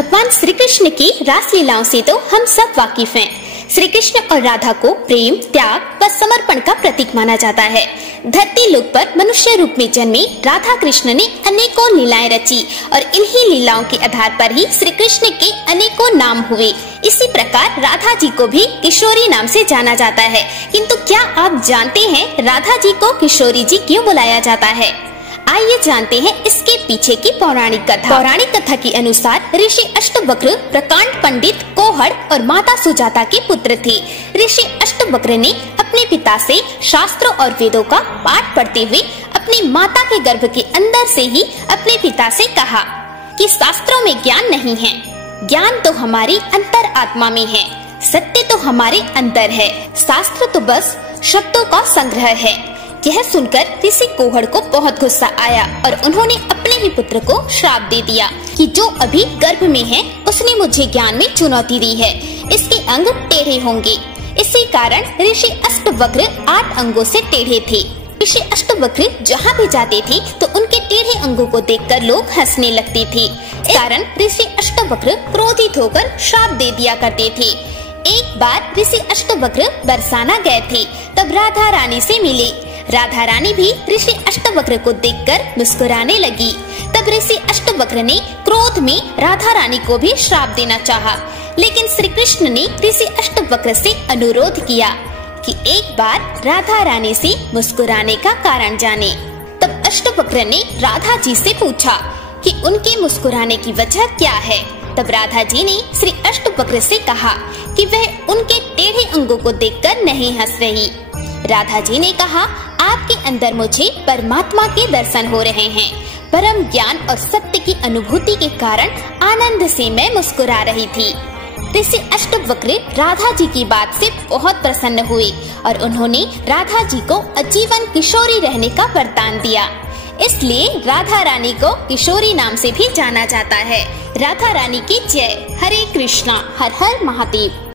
भगवान श्री कृष्ण की रास लीलाओं से तो हम सब वाकिफ हैं। श्री कृष्ण और राधा को प्रेम, त्याग व समर्पण का प्रतीक माना जाता है। धरती लोक पर मनुष्य रूप में जन्मे राधा कृष्ण ने अनेकों लीलाएं रची और इन्हीं लीलाओं के आधार पर ही श्री कृष्ण के अनेकों नाम हुए। इसी प्रकार राधा जी को भी किशोरी नाम से जाना जाता है। किंतु क्या आप जानते हैं राधा जी को किशोरी जी क्यों बुलाया जाता है? आइए जानते हैं इसके पीछे की पौराणिक कथा। पौराणिक कथा के अनुसार ऋषि अष्टवक्र प्रकांड पंडित कोहड़ और माता सुजाता के पुत्र थे। ऋषि अष्टवक्र ने अपने पिता से शास्त्रों और वेदों का पाठ पढ़ते हुए अपनी माता के गर्भ के अंदर से ही अपने पिता से कहा कि शास्त्रों में ज्ञान नहीं है, ज्ञान तो हमारी अंतर आत्मा में है, सत्य तो हमारे अंदर है, शास्त्र तो बस शब्दों का संग्रह है। यह सुनकर ऋषि कोहड़ को बहुत गुस्सा आया और उन्होंने अपने ही पुत्र को श्राप दे दिया कि जो अभी गर्भ में है उसने मुझे ज्ञान में चुनौती दी है, इसके अंग टेढ़े होंगे। इसी कारण ऋषि अष्टवक्र 8 अंगों से टेढ़े थे। ऋषि अष्टवक्र जहाँ भी जाते थे तो उनके टेढ़े अंगों को देखकर लोग हंसने लगते थे। इस कारण ऋषि अष्टवक्र क्रोधित होकर श्राप दे दिया करते थे। एक बार ऋषि अष्टवक्र बरसाना गए थे, तब राधा रानी से मिले। राधा रानी भी ऋषि अष्टवक्र को देखकर मुस्कुराने लगी। तब ऋषि अष्टवक्र ने क्रोध में राधा रानी को भी श्राप देना चाहा, लेकिन श्री कृष्ण ने ऋषि अष्टवक्र से अनुरोध किया कि एक बार राधा रानी से मुस्कुराने का कारण जाने। तब अष्टवक्र ने राधा जी से पूछा कि उनके मुस्कुराने की वजह क्या है। तब राधा जी ने श्री अष्टवक्र से कहा कि वह उनके टेढ़े अंगों को देखकर नहीं हंस रही। राधा जी ने कहा, आपके अंदर मुझे परमात्मा के दर्शन हो रहे हैं। परम ज्ञान और सत्य की अनुभूति के कारण आनंद से मैं मुस्कुरा रही थी। ऋषि अष्टवक्र राधा जी की बात से बहुत प्रसन्न हुए और उन्होंने राधा जी को आजीवन किशोरी रहने का वरदान दिया। इसलिए राधा रानी को किशोरी नाम से भी जाना जाता है। राधा रानी की जय। हरे कृष्णा। हर हर महादेव।